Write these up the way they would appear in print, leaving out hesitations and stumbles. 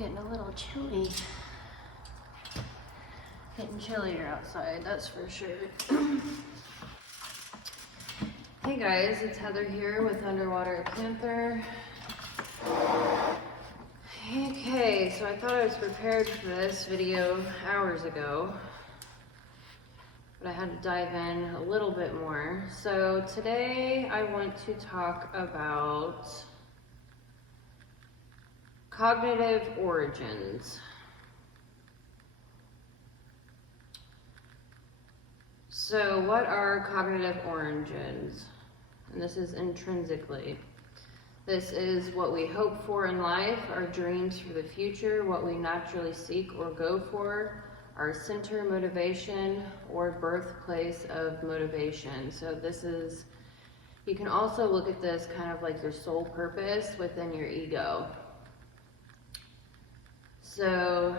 Getting a little chilly. Getting chillier outside, that's for sure. Hey guys, it's Heather here with Underwater Panther. Okay, so I thought I was prepared for this video hours ago, but I had to dive in a little bit more. So today I want to talk about cognitive origins. So what are cognitive origins? And this is intrinsically. This is what we hope for in life, our dreams for the future, what we naturally seek or go for, our center motivation or birthplace of motivation. So this is, you can also look at this kind of like your soul purpose within your ego. So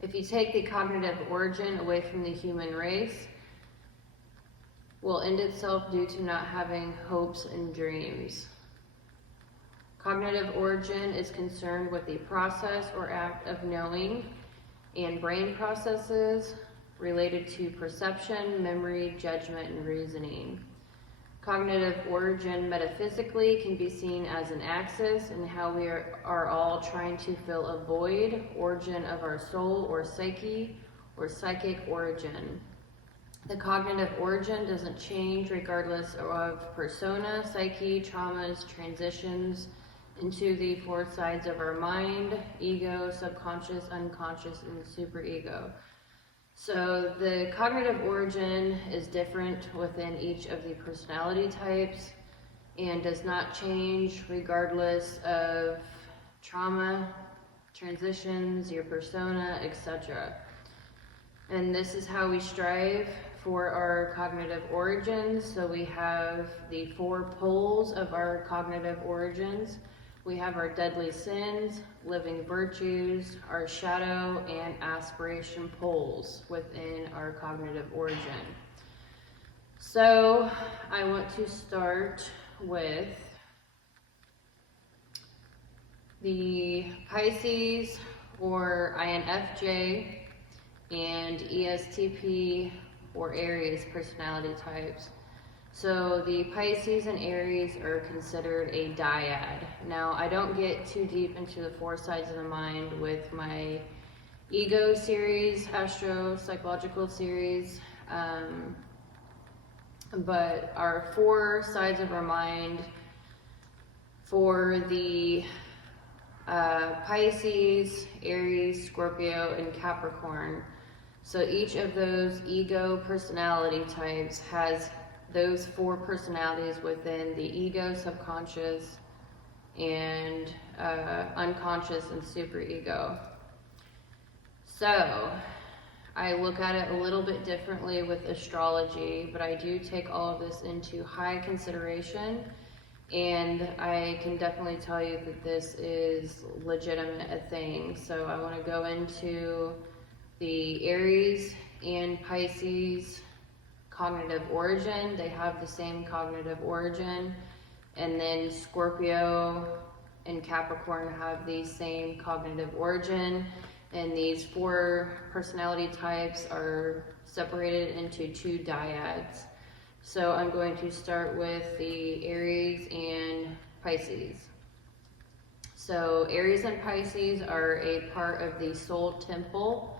if you take the cognitive origin away from the human race, will end itself due to not having hopes and dreams. Cognitive origin is concerned with the process or act of knowing and brain processes related to perception, memory, judgment, and reasoning. Cognitive origin metaphysically can be seen as an axis in how we are all trying to fill a void, origin of our soul or psyche, or psychic origin. The cognitive origin doesn't change regardless of persona, psyche, traumas, transitions into the four sides of our mind: ego, subconscious, unconscious, and superego. So the cognitive origin is different within each of the personality types and does not change regardless of trauma, transitions, your persona, etc. And this is how we strive for our cognitive origins. So we have the 4 poles of our cognitive origins. We have our deadly sins, living virtues, our shadow, and aspiration poles within our cognitive origin. So I want to start with the Pisces or INFJ and ESTP or Aries personality types. So the Pisces and Aries are considered a dyad. Now, I don't get too deep into the 4 sides of the mind with my ego series, Astro-Psychological series, but our 4 sides of our mind for the Pisces, Aries, Scorpio, and Capricorn. So each of those ego personality types has those 4 personalities within the ego, subconscious, and unconscious and superego. So I look at it a little bit differently with astrology, but I do take all of this into high consideration, and I can definitely tell you that this is legitimate a thing. So I want to go into the Aries and Pisces cognitive origin. They have the same cognitive origin, and then Scorpio and Capricorn have the same cognitive origin, and these 4 personality types are separated into 2 dyads. So I'm going to start with the Aries and Pisces. So Aries and Pisces are a part of the soul temple,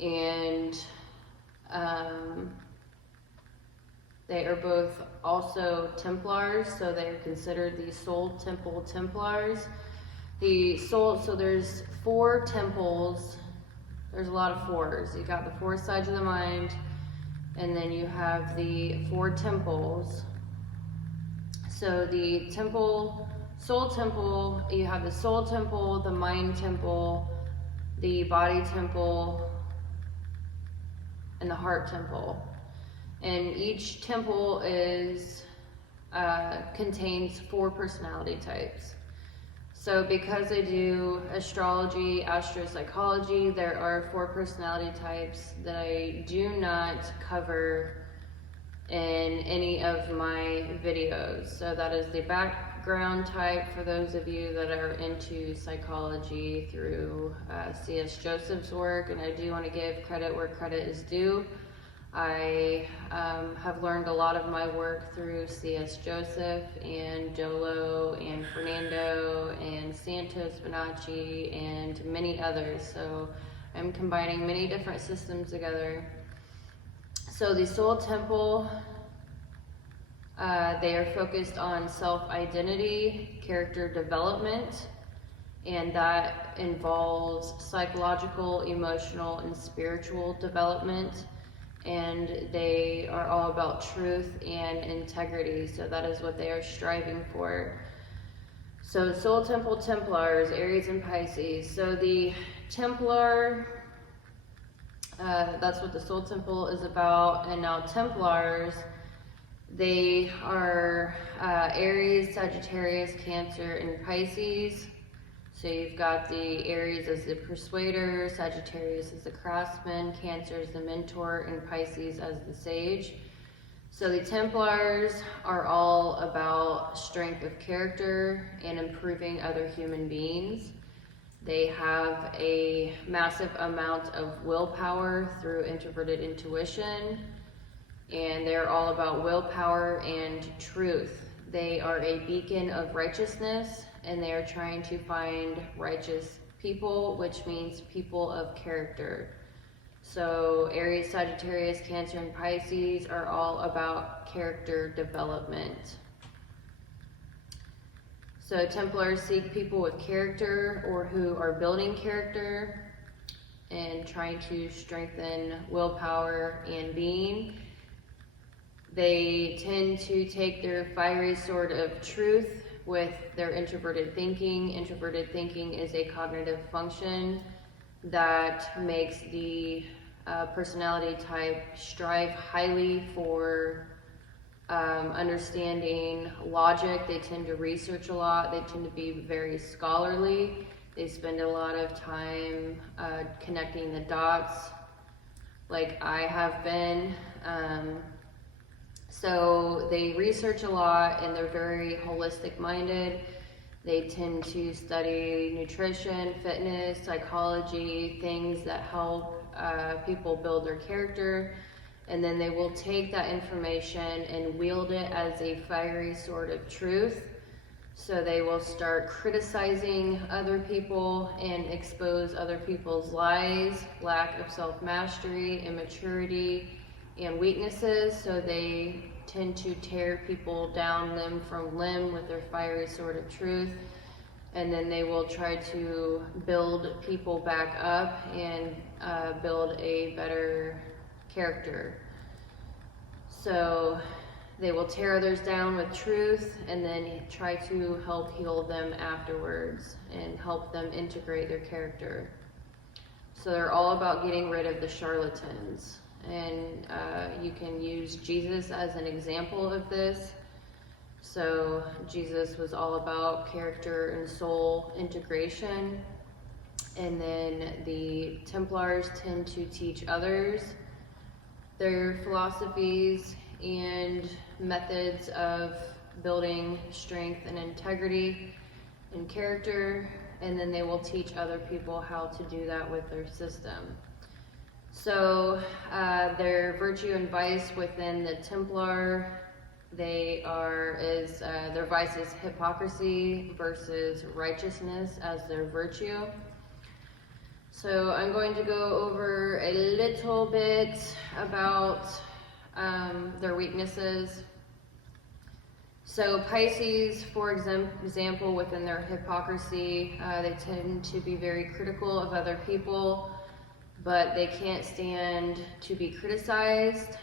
and they are both also Templars, so they are considered the Soul Temple Templars. The soul, so there's 4 temples. There's a lot of 4s. You got the 4 sides of the mind, and then you have the 4 temples. So the temple, soul temple, you have the soul temple, the mind temple, the body temple, and the heart temple. And each temple is contains 4 personality types. So because I do astrology, astro-psychology, there are 4 personality types that I do not cover in any of my videos. So that is the background background type, for those of you that are into psychology through C.S. Joseph's work, and I do want to give credit where credit is due. I have learned a lot of my work through C.S. Joseph and Dolo and Fernando and Santos Bonacci and many others. So I'm combining many different systems together. So the Soul Temple, they are focused on self-identity, character development, and that involves psychological, emotional, and spiritual development. And they are all about truth and integrity, so that is what they are striving for. So Soul Temple Templars, Aries and Pisces. So the Templar, that's what the Soul Temple is about. And now Templars, they are Aries, Sagittarius, Cancer, and Pisces. So you've got the Aries as the persuader, Sagittarius as the craftsman, Cancer as the mentor, and Pisces as the sage. So the Templars are all about strength of character and improving other human beings. They have a massive amount of willpower through introverted intuition, and they're all about willpower and truth. They are a beacon of righteousness, and they are trying to find righteous people, which means people of character. So Aries, Sagittarius, Cancer, and Pisces are all about character development. So Templars seek people with character or who are building character and trying to strengthen willpower and being. They tend to take their fiery sword of truth with their introverted thinking. Introverted thinking is a cognitive function that makes the personality type strive highly for understanding logic. They tend to research a lot. They tend to be very scholarly. They spend a lot of time connecting the dots, like I have been. So they research a lot, and they're very holistic minded. They tend to study nutrition, fitness, psychology, things that help people build their character. And then they will take that information and wield it as a fiery sword of truth. So they will start criticizing other people and expose other people's lies, lack of self-mastery, immaturity, and weaknesses. So they tend to tear people down limb from limb with their fiery sword of truth. And then they will try to build people back up and build a better character. So they will tear others down with truth and then try to help heal them afterwards and help them integrate their character. So they're all about getting rid of the charlatans. And you can use Jesus as an example of this. So Jesus was all about character and soul integration. And then the Templars tend to teach others their philosophies and methods of building strength and integrity and character. And then they will teach other people how to do that with their system. So their virtue and vice within the Templar, their vice is hypocrisy versus righteousness as their virtue. So I'm going to go over a little bit about their weaknesses. So Pisces, for example, within their hypocrisy, they tend to be very critical of other people, but they can't stand to be criticized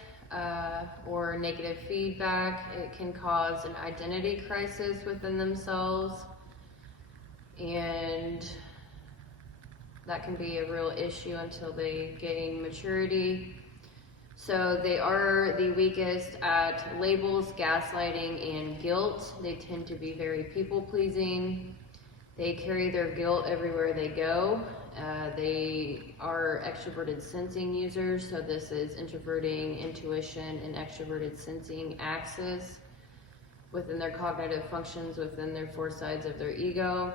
or negative feedback. It can cause an identity crisis within themselves, and that can be a real issue until they gain maturity. So they are the weakest at labels, gaslighting, and guilt. They tend to be very people-pleasing. They carry their guilt everywhere they go. They are extroverted sensing users, so this is introverting, intuition, and extroverted sensing axis. within their cognitive functions, within their 4 sides of their ego.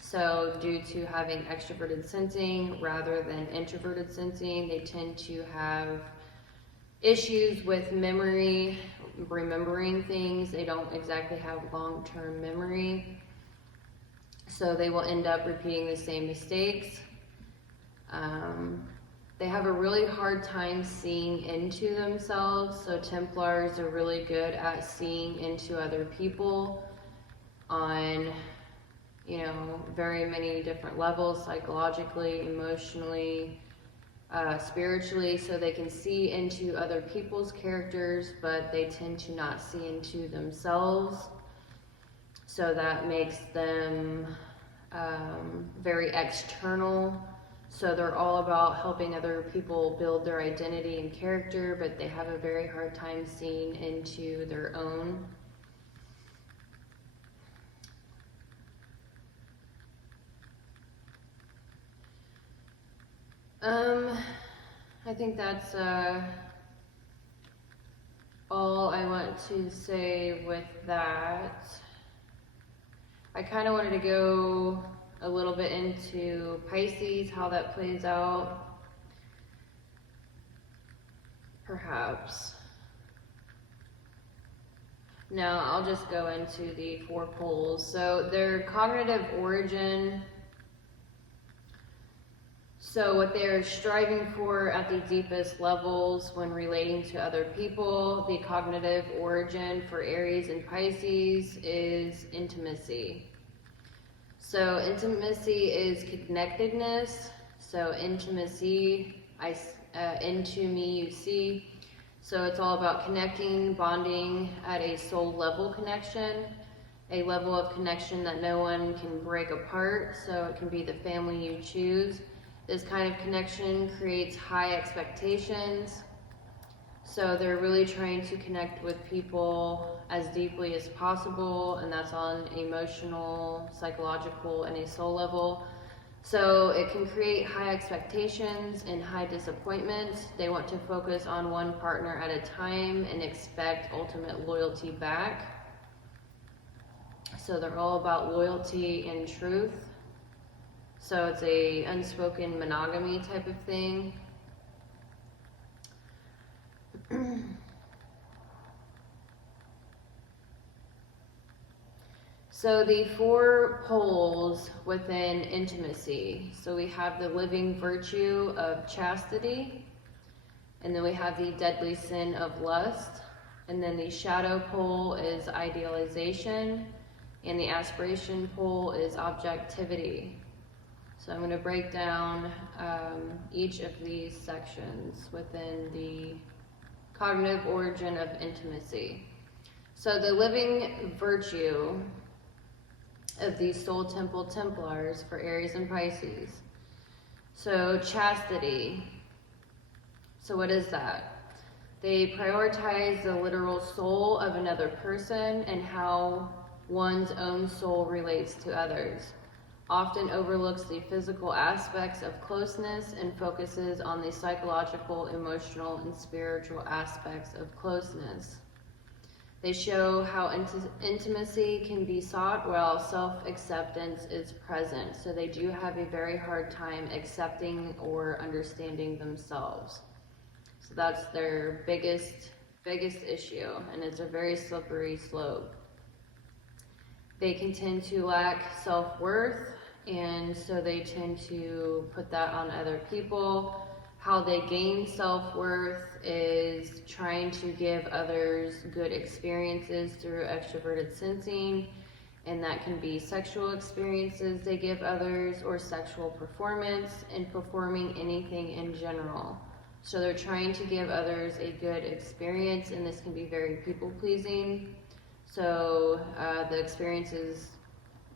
So due to having extroverted sensing rather than introverted sensing, they tend to have issues with memory, remembering things. They don't exactly have long-term memory. So they will end up repeating the same mistakes. They have a really hard time seeing into themselves. So Templars are really good at seeing into other people on, you know, very many different levels, psychologically, emotionally, spiritually, so they can see into other people's characters, but they tend to not see into themselves. So that makes them very external. So they're all about helping other people build their identity and character, but they have a very hard time seeing into their own. I think that's all I want to say with that. I kind of wanted to go a little bit into Pisces, how that plays out. Perhaps. No, I'll just go into the 4 poles. So their cognitive origin. So what they're striving for at the deepest levels when relating to other people, the cognitive origin for Aries and Pisces is intimacy. So intimacy is connectedness. So intimacy, into me you see. So it's all about connecting, bonding at a soul level connection, a level of connection that no one can break apart. So it can be the family you choose. This kind of connection creates high expectations. So they're really trying to connect with people as deeply as possible, and that's on emotional, psychological, and a soul level. So it can create high expectations and high disappointment. They want to focus on one partner at a time and expect ultimate loyalty back. So they're all about loyalty and truth. So it's a unspoken monogamy type of thing. So the 4 poles within intimacy. So we have the living virtue of chastity, and then we have the deadly sin of lust, and then the shadow pole is idealization, and the aspiration pole is objectivity. So I'm going to break down each of these sections within the cognitive origin of intimacy. So the living virtue of the soul temple Templars for Aries and Pisces. So chastity. So what is that? They prioritize the literal soul of another person and how one's own soul relates to others. Often overlooks the physical aspects of closeness and focuses on the psychological, emotional, and spiritual aspects of closeness. They show how intimacy can be sought while self-acceptance is present. So they do have a very hard time accepting or understanding themselves. So that's their biggest issue, and it's a very slippery slope. They can tend to lack self-worth, and so they tend to put that on other people. How they gain self-worth is trying to give others good experiences through extroverted sensing, and that can be sexual experiences they give others or sexual performance and performing anything in general. So they're trying to give others a good experience, and this can be very people-pleasing. So the experiences,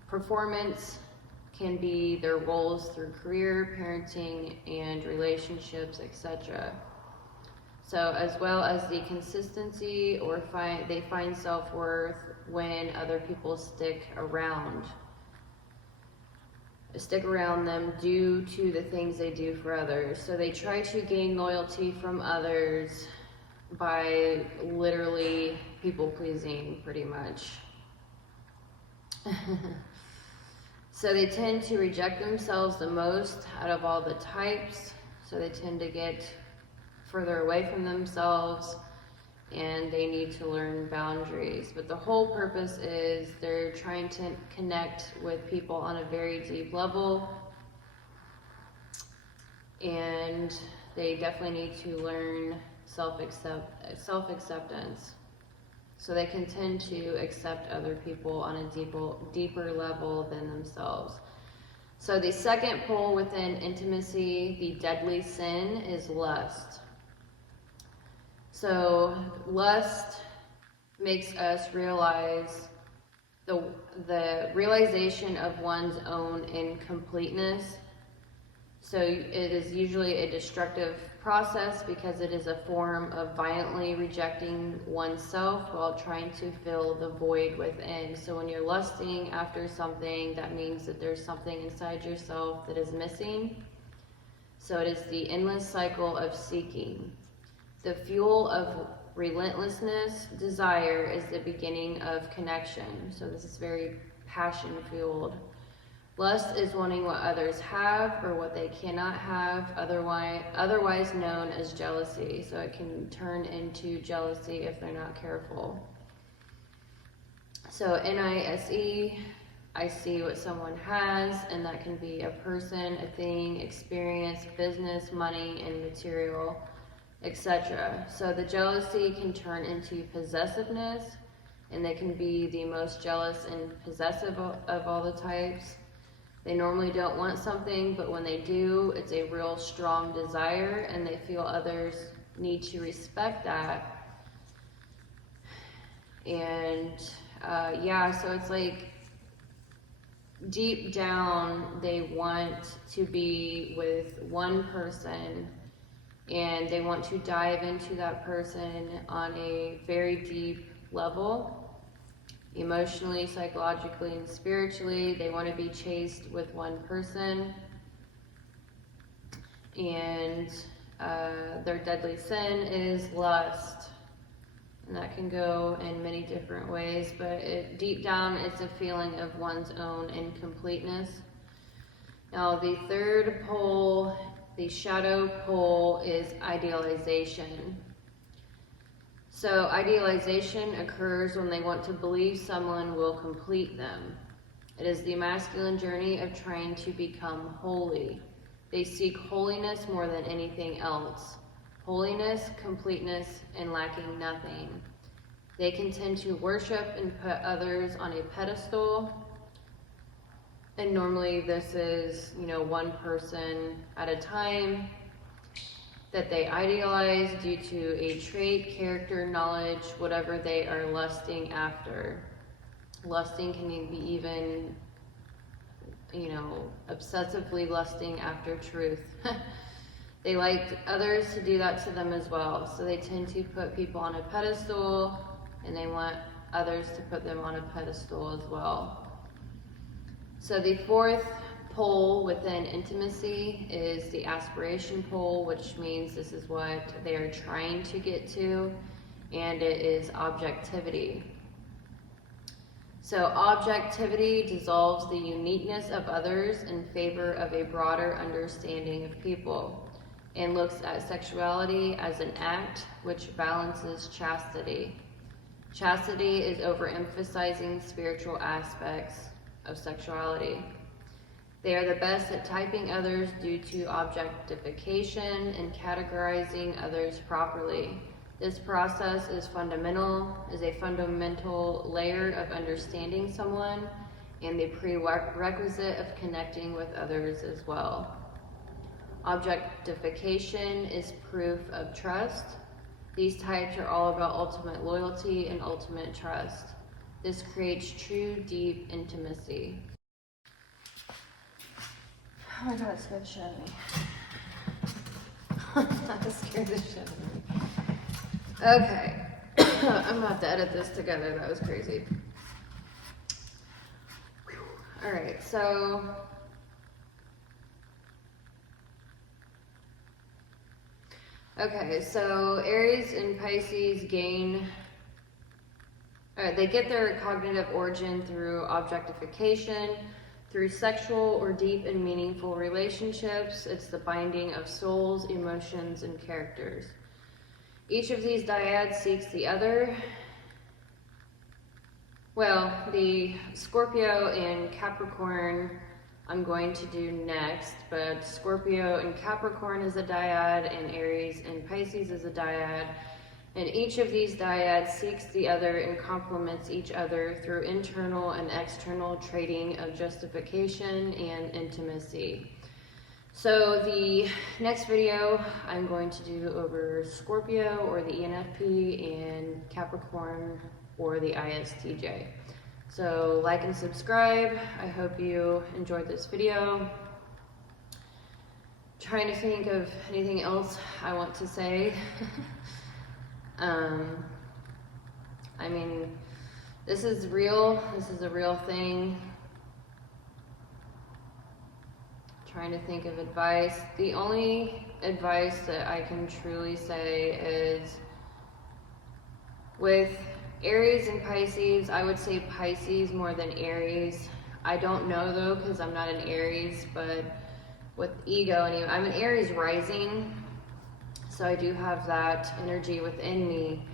performance can be their roles through career, parenting, and relationships, etc. So as well as the consistency, or they find self-worth when other people stick around them due to the things they do for others. So they try to gain loyalty from others by literally people pleasing, pretty much. So they tend to reject themselves the most out of all the types. So they tend to get further away from themselves, and they need to learn boundaries. But the whole purpose is they're trying to connect with people on a very deep level, and they definitely need to learn self-acceptance. So they can tend to accept other people on a deeper level than themselves. So the second pole within intimacy, the deadly sin, is lust. So lust makes us realize the realization of one's own incompleteness. So it is usually a destructive process because it is a form of violently rejecting oneself while trying to fill the void within. So when you're lusting after something, that means that there's something inside yourself that is missing. So it is the endless cycle of seeking. The fuel of relentlessness, desire, is the beginning of connection. So this is very passion-fueled. Lust is wanting what others have or what they cannot have, otherwise known as jealousy. So it can turn into jealousy if they're not careful. So NISE, I see what someone has, and that can be a person, a thing, experience, business, money, and material, etc. So the jealousy can turn into possessiveness, and they can be the most jealous and possessive of all the types. They normally don't want something, but when they do, it's a real strong desire, and they feel others need to respect that. And so it's like deep down, they want to be with one person, and they want to dive into that person on a very deep level. Emotionally, psychologically, and spiritually, they want to be chased with one person. And their deadly sin is lust. And that can go in many different ways, but deep down, it's a feeling of one's own incompleteness. Now, the third pole, the shadow pole, is idealization. So idealization occurs when they want to believe someone will complete them. It is the masculine journey of trying to become holy. They seek holiness more than anything else. Holiness, completeness, and lacking nothing. They can tend to worship and put others on a pedestal. And normally this is, one person at a time that they idealize due to a trait, character, knowledge, whatever they are lusting after. Lusting can be even, obsessively lusting after truth. They like others to do that to them as well. So they tend to put people on a pedestal, and they want others to put them on a pedestal as well. So the fourth pole within intimacy is the aspiration pole, which means this is what they are trying to get to, and it is objectivity. So objectivity dissolves the uniqueness of others in favor of a broader understanding of people, and looks at sexuality as an act which balances chastity. Chastity is overemphasizing spiritual aspects of sexuality. They are the best at typing others due to objectification and categorizing others properly. This process is a fundamental layer of understanding someone, and the prerequisite of connecting with others as well. Objectification is proof of trust. These types are all about ultimate loyalty and ultimate trust. This creates true, deep intimacy. Oh my god, it scared the shit out of me. That scared the shit out of me. Okay. I'm gonna have to edit this together. That was crazy. Alright, so Okay, so Aries and Pisces they get their cognitive origin through objectification, through sexual or deep and meaningful relationships. It's the binding of souls, emotions, and characters. Each of these dyads seeks the other. Well, the Scorpio and Capricorn I'm going to do next, but Scorpio and Capricorn is a dyad, and Aries and Pisces is a dyad. And each of these dyads seeks the other and complements each other through internal and external trading of justification and intimacy. So the next video I'm going to do over Scorpio or the ENFP and Capricorn or the ISTJ. So like and subscribe. I hope you enjoyed this video. Trying to think of anything else I want to say. I mean, this is real. This is a real thing. Trying to think of advice. The only advice that I can truly say is with Aries and Pisces, I would say Pisces more than Aries. I don't know though, because I'm not an Aries, but with ego, anyway, I'm an Aries rising, so I do have that energy within me.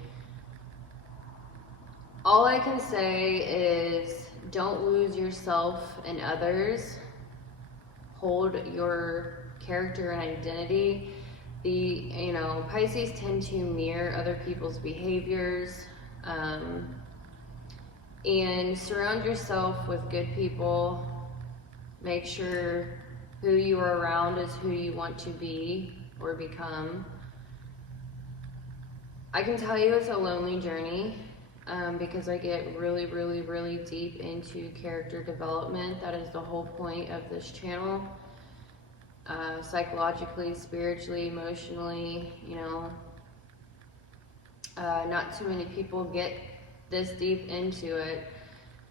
All I can say is don't lose yourself in others. Hold your character and identity. Pisces tend to mirror other people's behaviors. And surround yourself with good people. Make sure who you are around is who you want to be or become. I can tell you it's a lonely journey because I get really, really, really deep into character development. That is the whole point of this channel. Psychologically, spiritually, emotionally, not too many people get this deep into it.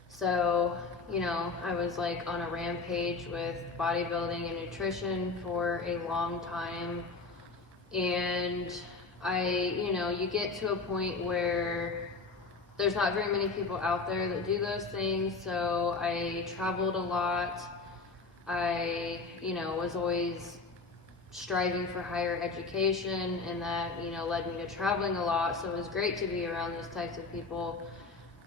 So, I was like on a rampage with bodybuilding and nutrition for a long time. And you get to a point where there's not very many people out there that do those things. So I traveled a lot. I, was always striving for higher education, and that, led me to traveling a lot. So it was great to be around those types of people.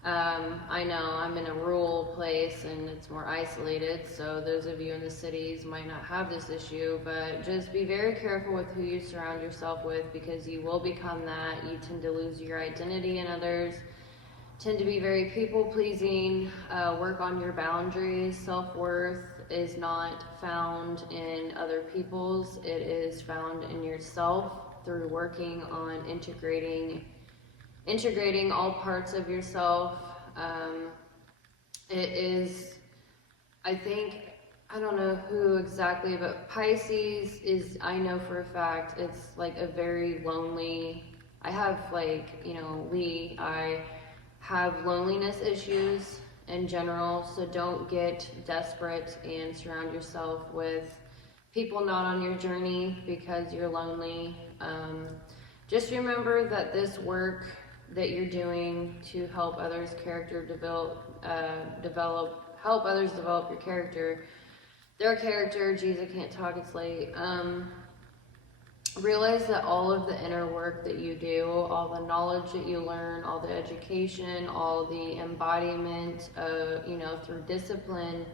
I know I'm in a rural place and it's more isolated, so those of you in the cities might not have this issue, but just be very careful with who you surround yourself with, because you will become that. You tend to lose your identity in others, tend to be very people-pleasing, work on your boundaries. Self-worth is not found in other people's, it is found in yourself through working on integrating all parts of yourself. It is, I don't know who exactly, but Pisces is, I know for a fact, it's like a very lonely, I have I have loneliness issues in general, so don't get desperate and surround yourself with people not on your journey because you're lonely. Just remember that this work that you're doing to help others' character help others develop your character, their character. Geez, I can't talk, it's late. Realize that all of the inner work that you do, all the knowledge that you learn, all the education, all the embodiment, through discipline,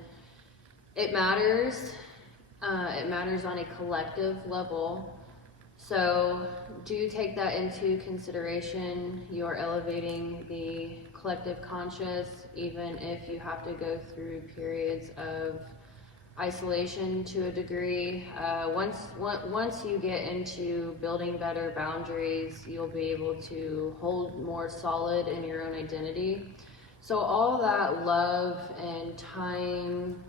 it matters. It matters on a collective level. So do take that into consideration. You're elevating the collective conscious, even if you have to go through periods of isolation to a degree. Once you get into building better boundaries, you'll be able to hold more solid in your own identity. So all that love and time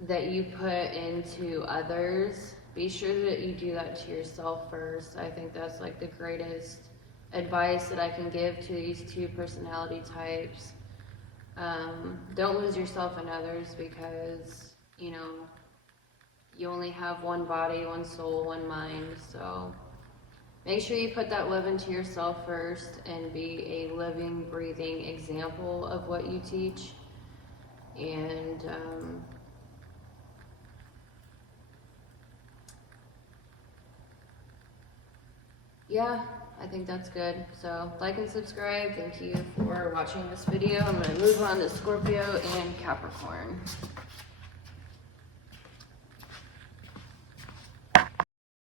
that you put into others, be sure that you do that to yourself first. I think that's like the greatest advice that I can give to these two personality types. Don't lose yourself in others, because you only have one body, one soul, one mind. So Make sure you put that love into yourself first and be a living, breathing example of what you teach. And yeah, I think that's good. So like and subscribe. Thank you for watching this video. I'm going to move on to Scorpio and Capricorn.